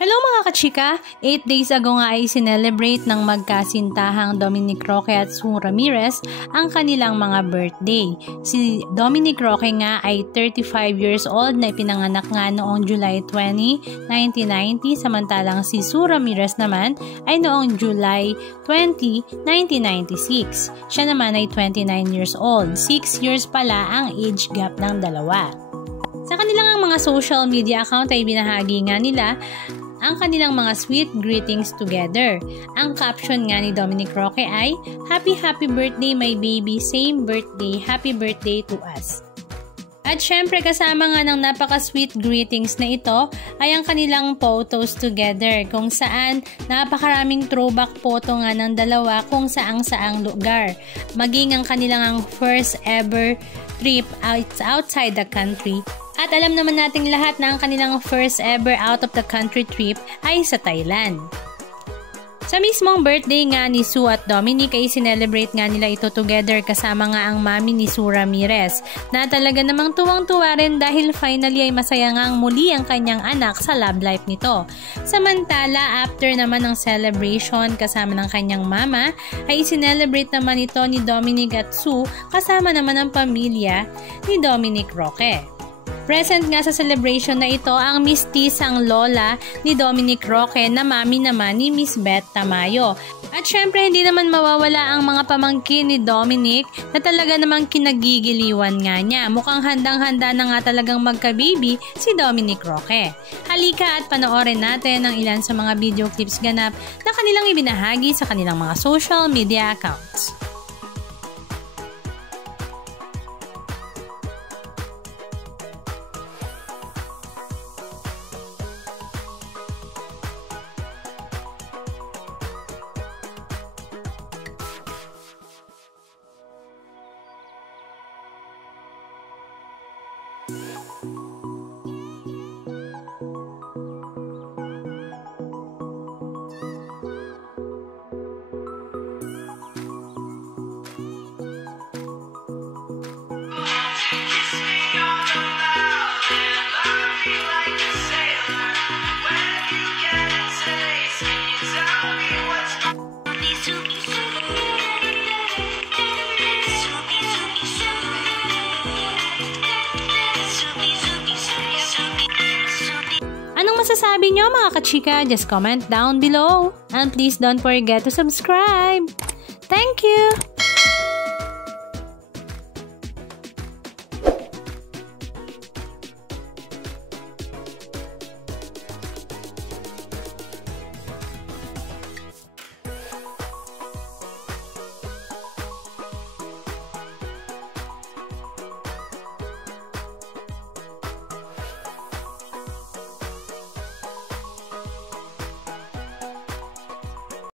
Hello mga kachika! 8 days ago nga ay sinelebrate ng magkasintahang Dominic Roque at Sue Ramirez ang kanilang mga birthday. Si Dominic Roque nga ay 35 years old na ipinanganak nga noong July 20, 1990 samantalang si Sue Ramirez naman ay noong July 20, 1996. Siya naman ay 29 years old. 6 years pala ang age gap ng dalawa. Sa kanilang mga social media account ay binahagi nga nila ang kanilang mga sweet greetings together. Ang caption nga ni Dominic Roque ay, "Happy birthday my baby, same birthday, happy birthday to us." At syempre kasama nga ng napaka-sweet greetings na ito ay ang kanilang photos together kung saan napakaraming throwback photo nga ng dalawa kung saang-saang lugar. Maging ang kanilang first ever trip outside the country. At alam naman nating lahat na ang kanilang first ever out of the country trip ay sa Thailand. Sa mismong birthday nga ni Sue at Dominic ay sinelebrate nga nila ito together kasama nga ang mami ni Sue Ramirez na talaga namang tuwang-tuwa rin dahil finally ay masaya nga ang muli ang kanyang anak sa love life nito. Samantala, after naman ng celebration kasama ng kanyang mama ay sinelebrate naman ito ni Dominic at Sue kasama naman ang pamilya ni Dominic Roque. Present nga sa celebration na ito ang mistisang lola ni Dominic Roque na mami naman ni Miss Beth Tamayo. At syempre hindi naman mawawala ang mga pamangkin ni Dominic na talaga namang kinagigiliwan nga niya. Mukhang handang-handa na nga talagang magka-baby si Dominic Roque. Halika at panoorin natin ang ilan sa mga video clips ganap na kanilang ibinahagi sa kanilang mga social media accounts. Anong masasabi nyo mga kachika? Just comment down below. And please don't forget to subscribe. Thank you!